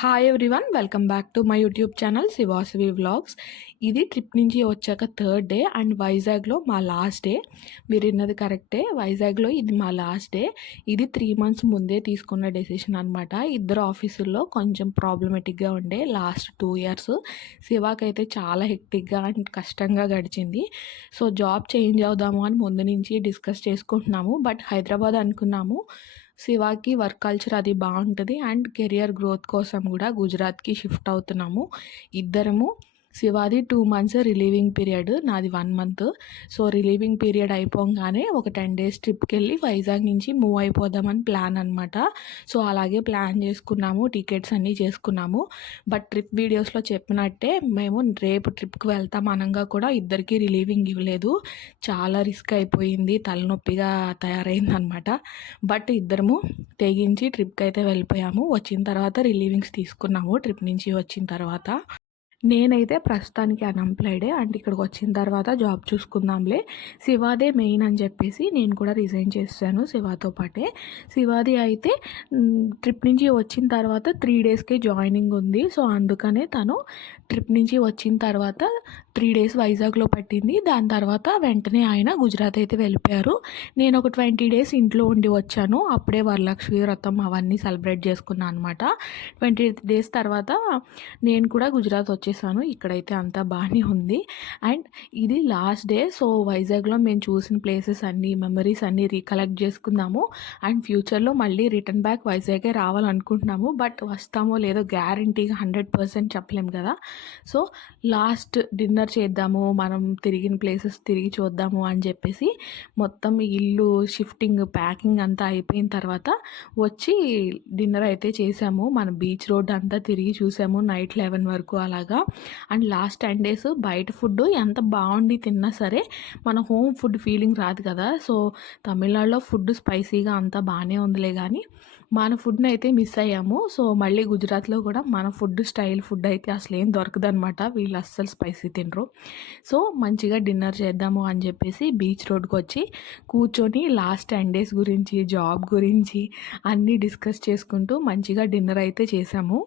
Hi everyone, welcome back to my YouTube channel Shivasavi vlogs. ఇది trip నుంచి వచ్చాక third day and వైజాగ్లో మా లాస్ట్ డే. మీరు విన్నది కరెక్టే, వైజాగ్లో ఇది మా లాస్ట్ డే. ఇది 3 months ముందే తీసుకున్న డెసిషన్ అనమాట. ఇద్దరు ఆఫీసుల్లో కొంచెం ప్రాబ్లమేటిక్గా ఉండే లాస్ట్ 2 years. శివాకైతే చాలా హెక్టిక్గా అండ్ కష్టంగా గడిచింది. సో జాబ్ చేంజ్ అవుదాము అని ముందు నుంచి డిస్కస్ చేసుకుంటున్నాము. బట్ హైదరాబాద్ అనుకున్నాము. శివాకి వర్క్ కల్చర్ అది బాగుంటుంది అండ్ కెరియర్ గ్రోత్ కోసం కూడా గుజరాత్కి షిఫ్ట్ అవుతున్నాము ఇద్దరము. శివాది 2 months రిలీవింగ్ పీరియడ్, నాది 1 month. సో రిలీవింగ్ పీరియడ్ అయిపోగానే ఒక 10 days ట్రిప్కి వెళ్ళి వైజాగ్ నుంచి మూవ్ అయిపోదామని ప్లాన్ అనమాట. సో అలాగే ప్లాన్ చేసుకున్నాము, టికెట్స్ అన్నీ చేసుకున్నాము. బట్ ట్రిప్ వీడియోస్లో చెప్పినట్టే మేము రేపు ట్రిప్కి వెళ్తాం అనగా కూడా ఇద్దరికి రిలీవింగ్ ఇవ్వలేదు. చాలా రిస్క్ అయిపోయింది, తలనొప్పిగా తయారైందనమాట. బట్ ఇద్దరము తెగించి ట్రిప్కి అయితే వెళ్ళిపోయాము. వచ్చిన తర్వాత రిలీవింగ్స్ తీసుకున్నాము ట్రిప్ నుంచి వచ్చిన తర్వాత. నేనైతే ప్రస్తుతానికి అన్ఎంప్లాయిడే అండ్ ఇక్కడికి వచ్చిన తర్వాత జాబ్ చూసుకుందాంలే, శివాదే మెయిన్ అని చెప్పేసి నేను కూడా రిజైన్ చేశాను శివాతో పాటే. శివాది అయితే ట్రిప్ నుంచి వచ్చిన తర్వాత 3 daysకే జాయినింగ్ ఉంది. సో అందుకనే తను ట్రిప్ నుంచి వచ్చిన తర్వాత 3 days వైజాగ్లో పట్టింది. దాని తర్వాత వెంటనే ఆయన గుజరాత్ అయితే వెళ్ళిపోయారు. నేను ఒక 20 days ఇంట్లో ఉండి వచ్చాను. అప్పుడే వరలక్ష్మి వ్రతం అవన్నీ సెలబ్రేట్ చేసుకున్నాను అనమాట. 20 days తర్వాత నేను కూడా గుజరాత్ వచ్చేసాను. ఇక్కడైతే అంతా బాగానే ఉంది అండ్ ఇది లాస్ట్ డే. సో వైజాగ్లో మేము చూసిన ప్లేసెస్ అన్నీ, మెమరీస్ అన్నీ రీకలెక్ట్ చేసుకుందాము అండ్ ఫ్యూచర్లో మళ్ళీ రిటర్న్ బ్యాక్ వైజాగే రావాలనుకుంటున్నాము. బట్ వస్తామో లేదో గ్యారంటీగా 100% చెప్పలేము కదా. సో లాస్ట్ డిన్నర్ చేద్దాము, మనం తిరిగిన ప్లేసెస్ తిరిగి చూద్దాము అని చెప్పేసి మొత్తం ఇల్లు షిఫ్టింగ్ ప్యాకింగ్ అంతా అయిపోయిన తర్వాత వచ్చి డిన్నర్ అయితే చేసాము. మన బీచ్ రోడ్ అంతా తిరిగి చూసాము నైట్ 11 వరకు అలాగా. అండ్ లాస్ట్ 10 days బయట ఫుడ్ ఎంత బాగుండి తిన్నా సరే మన హోమ్ ఫుడ్ ఫీలింగ్ రాదు కదా. సో తమిళనాడులో ఫుడ్ స్పైసీగా అంతా బాగానే ఉందిలే కానీ మన ఫుడ్ని అయితే మిస్ అయ్యాము. సో మళ్ళీ గుజరాత్లో కూడా మన ఫుడ్ స్టైల్ ఫుడ్ అయితే అసలు ఏం దొరకదనమాట. వీళ్ళు అస్సలు స్పైసీ తినరు. సో మంచిగా డిన్నర్ చేద్దాము అని చెప్పేసి బీచ్ రోడ్కి వచ్చి కూర్చొని లాస్ట్ 10 days గురించి, జాబ్ గురించి అన్నీ డిస్కస్ చేసుకుంటూ మంచిగా డిన్నర్ అయితే చేసాము.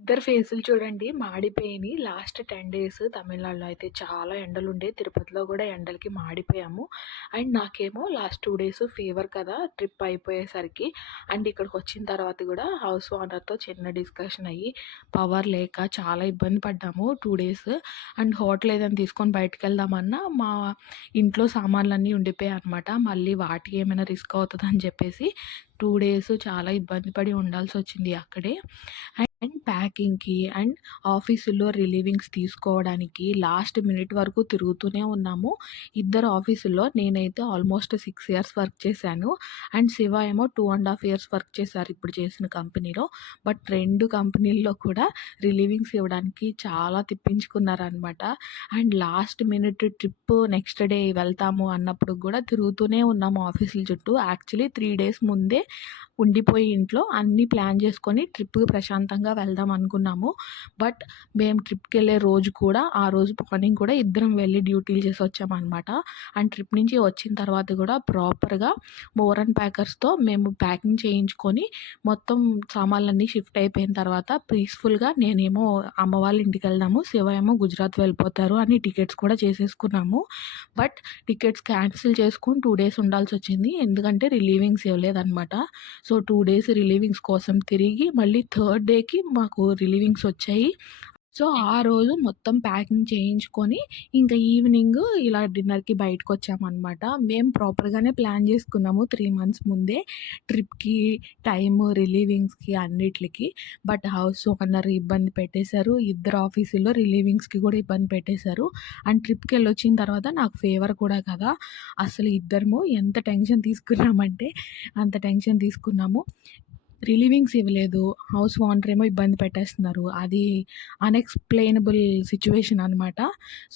ఇద్దరు ఫేసులు చూడండి మాడిపోయినాయి. లాస్ట్ 10 days తమిళనాడులో అయితే చాలా ఎండలుండే, తిరుపతిలో కూడా ఎండలకి మాడిపోయాము. అండ్ నాకేమో లాస్ట్ 2 days ఫీవర్ కదా ట్రిప్ అయిపోయేసరికి. అండ్ ఇక్కడికి వచ్చిన తర్వాత కూడా హౌస్ ఓనర్తో చిన్న డిస్కషన్ అయ్యి పవర్ లేక చాలా ఇబ్బంది పడ్డాము 2 days. అండ్ హోటల్ ఏదైనా తీసుకొని బయటకు వెళ్దామన్నా మా ఇంట్లో సామాన్లన్నీ ఉండిపోయాయి అనమాట. మళ్ళీ వాటికి ఏమైనా రిస్క్ అవుతుందని చెప్పేసి 2 days చాలా ఇబ్బంది పడి ఉండాల్సి వచ్చింది అక్కడే. అండ్ ప్యాకింగ్కి అండ్ ఆఫీసుల్లో రిలీవింగ్స్ తీసుకోవడానికి లాస్ట్ మినిట్ వరకు తిరుగుతూనే ఉన్నాము. ఇద్దరు ఆఫీసుల్లో నేనైతే ఆల్మోస్ట్ 6 years వర్క్ చేశాను అండ్ శివ ఏమో 2.5 years వర్క్ చేశారు ఇప్పుడు చేసిన కంపెనీలో. బట్ 2 కంపెనీల్లో కూడా రిలీవింగ్స్ ఇవ్వడానికి చాలా తిప్పించుకున్నారనమాట. And last minute trip next day వెళ్తాము అన్నప్పుడు కూడా తిరుగుతూనే ఉన్నాము ఆఫీసుల చుట్టూ. యాక్చువల్లీ 3 days ముందే ఉండిపోయి ఇంట్లో అన్నీ ప్లాన్ చేసుకొని ట్రిప్కి ప్రశాంతంగా వెళ్దాం అనుకున్నాము. బట్ మేము ట్రిప్కి వెళ్ళే రోజు కూడా, ఆ రోజు మార్నింగ్ కూడా ఇద్దరం వెళ్ళి డ్యూటీలు చేసి వచ్చామన్నమాట. అండ్ ట్రిప్ నుంచి వచ్చిన తర్వాత కూడా ప్రాపర్గా మోర్ అండ్ ప్యాకర్స్తో మేము ప్యాకింగ్ చేయించుకొని మొత్తం సామాన్లన్నీ షిఫ్ట్ అయిపోయిన తర్వాత పీస్ఫుల్గా నేనేమో అమ్మ వాళ్ళ ఇంటికి వెళ్దాము, శివ ఏమో గుజరాత్ వెళ్ళిపోతారు అని టికెట్స్ కూడా చేసేసుకున్నాము. బట్ టికెట్స్ క్యాన్సిల్ చేసుకొని 2 days ఉండాల్సి వచ్చింది, ఎందుకంటే రిలీవింగ్స్ ఇవ్వలేదన్నమాట. సో 2 days రిలీవింగ్స్ కోసం తిరిగి మళ్ళీ థర్డ్ డేకి మాకు రిలీవింగ్స్ వచ్చాయి. సో ఆ రోజు మొత్తం ప్యాకింగ్ చేయించుకొని ఇంకా ఈవినింగ్ ఇలా డిన్నర్కి బయటకు వచ్చామన్నమాట. మేము ప్రాపర్గానే ప్లాన్ చేసుకున్నాము 3 months ముందే ట్రిప్కి, టైము, రిలీవింగ్స్కి అన్నిటికి. బట్ హౌస్ ఓనర్ ఇబ్బంది పెట్టేశారు, ఇద్దరు ఆఫీసుల్లో రిలీవింగ్స్కి కూడా ఇబ్బంది పెట్టేశారు. అండ్ ట్రిప్కి వెళ్ళి వచ్చిన తర్వాత నాకు ఫేవర్ కూడా కదా, అసలు ఇద్దరము ఎంత టెన్షన్ తీసుకున్నామంటే అంత టెన్షన్ తీసుకున్నాము. రిలీవింగ్స్ ఇవ్వలేదు, హౌస్ ఓనర్ ఏమో ఇబ్బంది పెట్టేస్తున్నారు. అది అన్ఎక్స్‌ప్లెయినబుల్ సిట్యుయేషన్ అనమాట.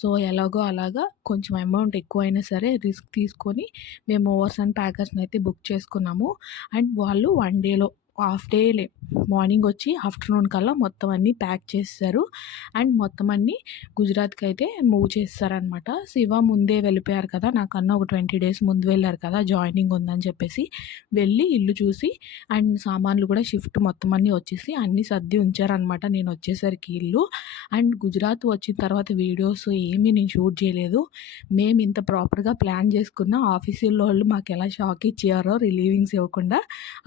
సో ఎలాగో అలాగా కొంచెం అమౌంట్ ఎక్కువైనా సరే రిస్క్ తీసుకొని మేము ఓవర్స్ అండ్ ప్యాకర్స్‌ని అయితే బుక్ చేసుకున్నాము. అండ్ వాళ్ళు 1 dayలో హాఫ్ డేలే మార్నింగ్ వచ్చి ఆఫ్టర్నూన్ కల్లా మొత్తం అన్నీ ప్యాక్ చేస్తారు అండ్ మొత్తం అన్నీ గుజరాత్కి అయితే మూవ్ చేస్తారనమాట. శివ ముందే వెళ్ళిపోయారు కదా, నాకన్నా ఒక 20 డేస్ ముందు వెళ్ళారు కదా, జాయినింగ్ ఉందని చెప్పేసి వెళ్ళి ఇల్లు చూసి అండ్ సామాన్లు కూడా షిఫ్ట్ మొత్తం అన్నీ వచ్చేసి అన్నీ సర్ది ఉంచారనమాట నేను వచ్చేసరికి ఇల్లు. అండ్ గుజరాత్ వచ్చిన తర్వాత వీడియోస్ ఏమీ నేను షూట్ చేయలేదు. మేము ఇంత ప్రాపర్గా ప్లాన్ చేసుకున్న ఆఫీసులో వాళ్ళు మాకు ఎలా షాక్ ఇచ్చారో రిలీవింగ్స్ ఇవ్వకుండా.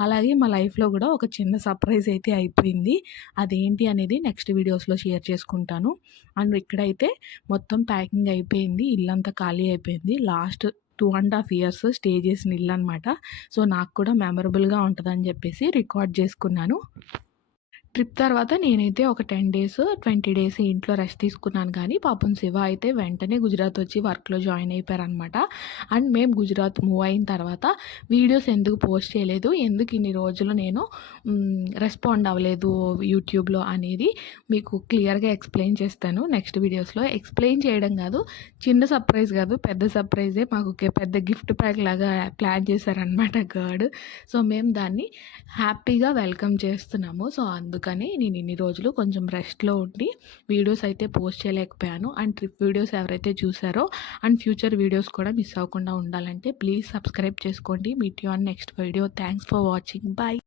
అలాగే మా లైఫ్లో కూడా ఒక చిన్న సర్ప్రైజ్ అయితే అయిపోయింది. అదేంటి అనేది నెక్స్ట్ వీడియోస్లో షేర్ చేసుకుంటాను. అండ్ ఇక్కడైతే మొత్తం ప్యాకింగ్ అయిపోయింది, ఇల్లంతా ఖాళీ అయిపోయింది. లాస్ట్ 2.5 years స్టే చేసిన ఇల్లు అనమాట. సో నాకు కూడా మెమరబుల్గా ఉంటుందని చెప్పేసి రికార్డ్ చేసుకున్నాను. ట్రిప్ తర్వాత నేనైతే ఒక 10 డేస్ 20 డేస్ ఇంట్లో రెస్ట్ తీసుకున్నాను. కానీ పాపం శివ అయితే వెంటనే గుజరాత్ వచ్చి వర్క్లో జాయిన్ అయిపోయారనమాట. అండ్ మేము గుజరాత్ మూవ్ అయిన తర్వాత వీడియోస్ ఎందుకు పోస్ట్ చేయలేదు, ఎందుకు ఇన్ని రోజులు నేను రెస్పాండ్ అవ్వలేదు యూట్యూబ్లో అనేది మీకు క్లియర్గా ఎక్స్ప్లెయిన్ చేస్తాను నెక్స్ట్ వీడియోస్లో. ఎక్స్ప్లెయిన్ చేయడం కాదు, చిన్న సర్ప్రైజ్ కాదు పెద్ద సర్ప్రైజే, మాకు పెద్ద గిఫ్ట్ ప్యాక్ లాగా ప్లాన్ చేశారనమాట గాడ్. సో మేము దాన్ని హ్యాపీగా వెల్కమ్ చేస్తున్నాము. సో అందుకని నేను ఇన్ని రోజులు కొంచెం రెస్ట్లో ఉండి వీడియోస్ అయితే పోస్ట్ చేయలేకపోయాను. అండ్ ట్రిప్ వీడియోస్ ఎవరైతే చూసారో అండ్ ఫ్యూచర్ వీడియోస్ కూడా మిస్ అవ్వకుండా ఉండాలంటే ప్లీజ్ సబ్స్క్రైబ్ చేసుకోండి. Meet you on next video. Thanks for watching. Bye.